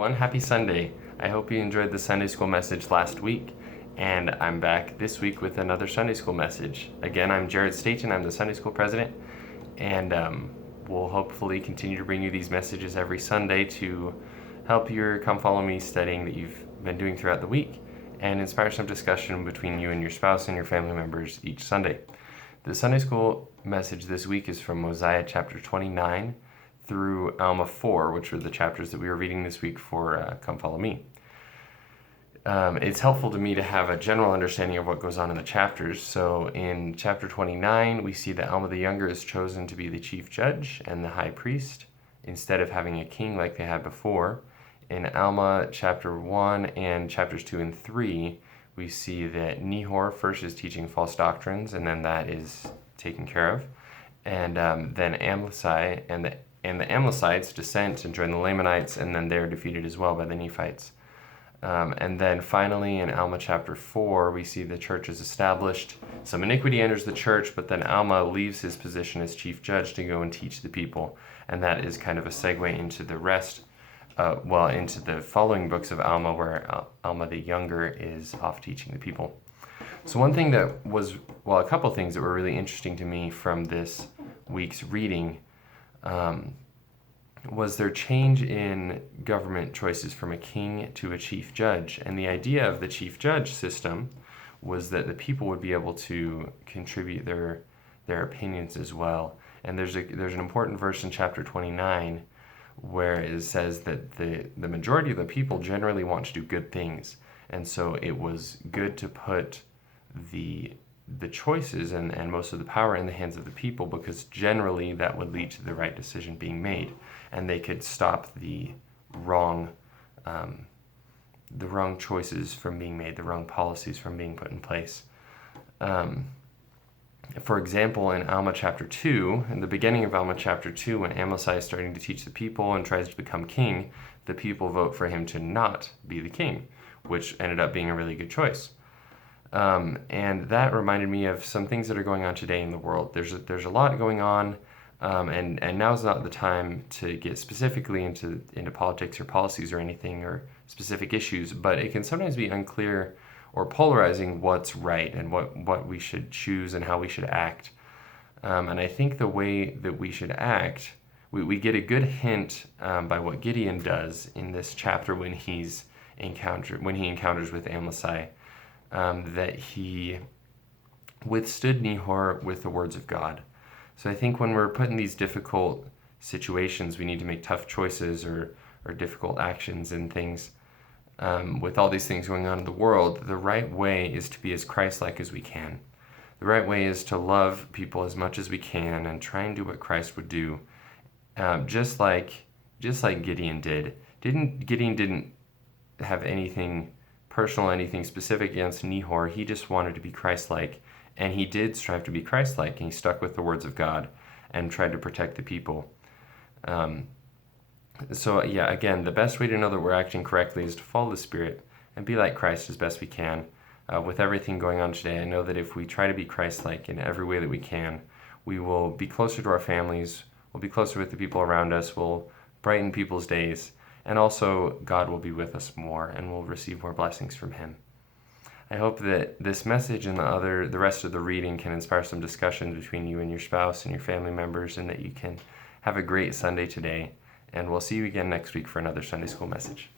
everyone. Happy Sunday. I hope you enjoyed the Sunday school message last week, and I'm back this week with another Sunday school message. Again, I'm Jared Staten. I'm the Sunday school president, and we'll hopefully continue to bring you these messages every Sunday to help your Come Follow Me studying that you've been doing throughout the week and inspire some discussion between you and your spouse and your family members each Sunday. The Sunday school message this week is from Mosiah chapter 29 through Alma 4, which are the chapters that we were reading this week for Come Follow Me. It's helpful to me to have a general understanding of what goes on in the chapters. So in chapter 29, we see that Alma the Younger is chosen to be the chief judge and the high priest instead of having a king like they had before. In Alma chapter 1 and chapters 2 and 3, we see that Nehor first is teaching false doctrines, and then that is taken care of. And then Amlici and the Amlicites descend and join the Lamanites, and then they're defeated as well by the Nephites. And then finally in Alma chapter 4, we see the church is established. Some iniquity enters the church, but then Alma leaves his position as chief judge to go and teach the people. And that is kind of a segue into the rest, into the following books of Alma, where Alma the Younger is off teaching the people. So one thing that was, a couple things that were really interesting to me from this week's reading was their change in government choices from a king to a chief judge. And the idea of the chief judge system was that the people would be able to contribute their opinions as well. And there's an important verse in chapter 29 where it says that the majority of the people generally want to do good things. And so it was good to put the choices and most of the power in the hands of the people, because generally that would lead to the right decision being made, and they could stop the wrong choices from being made, the wrong policies from being put in place. For example, in Alma chapter 2, in the beginning of Alma chapter 2, when Amlici is starting to teach the people and tries to become king, the people vote for him to not be the king, which ended up being a really good choice. And that reminded me of some things that are going on today in the world. There's a lot going on, and now's not the time to get specifically into politics or policies or anything or specific issues, but it can sometimes be unclear or polarizing what's right and what we should choose and how we should act. And I think the way that we should act, we get a good hint by what Gideon does in this chapter when he encounters with Amlici. That he withstood Nehor with the words of God. So I think when we're put in these difficult situations, we need to make tough choices or difficult actions and things. With all these things going on in the world, the right way is to be as Christ-like as we can. The right way is to love people as much as we can and try and do what Christ would do, just like Gideon did. Gideon didn't have anything personal, anything specific against Nehor. He just wanted to be Christ-like, and he did strive to be Christ-like, and he stuck with the words of God and tried to protect the people. Again, the best way to know that we're acting correctly is to follow the Spirit and be like Christ as best we can. With everything going on today, I know that if we try to be Christ-like in every way that we can, we will be closer to our families, we'll be closer with the people around us, we'll brighten people's days, and also God will be with us more and we'll receive more blessings from Him. I hope that this message and the rest of the reading can inspire some discussions between you and your spouse and your family members, and that you can have a great Sunday today. And we'll see you again next week for another Sunday school message.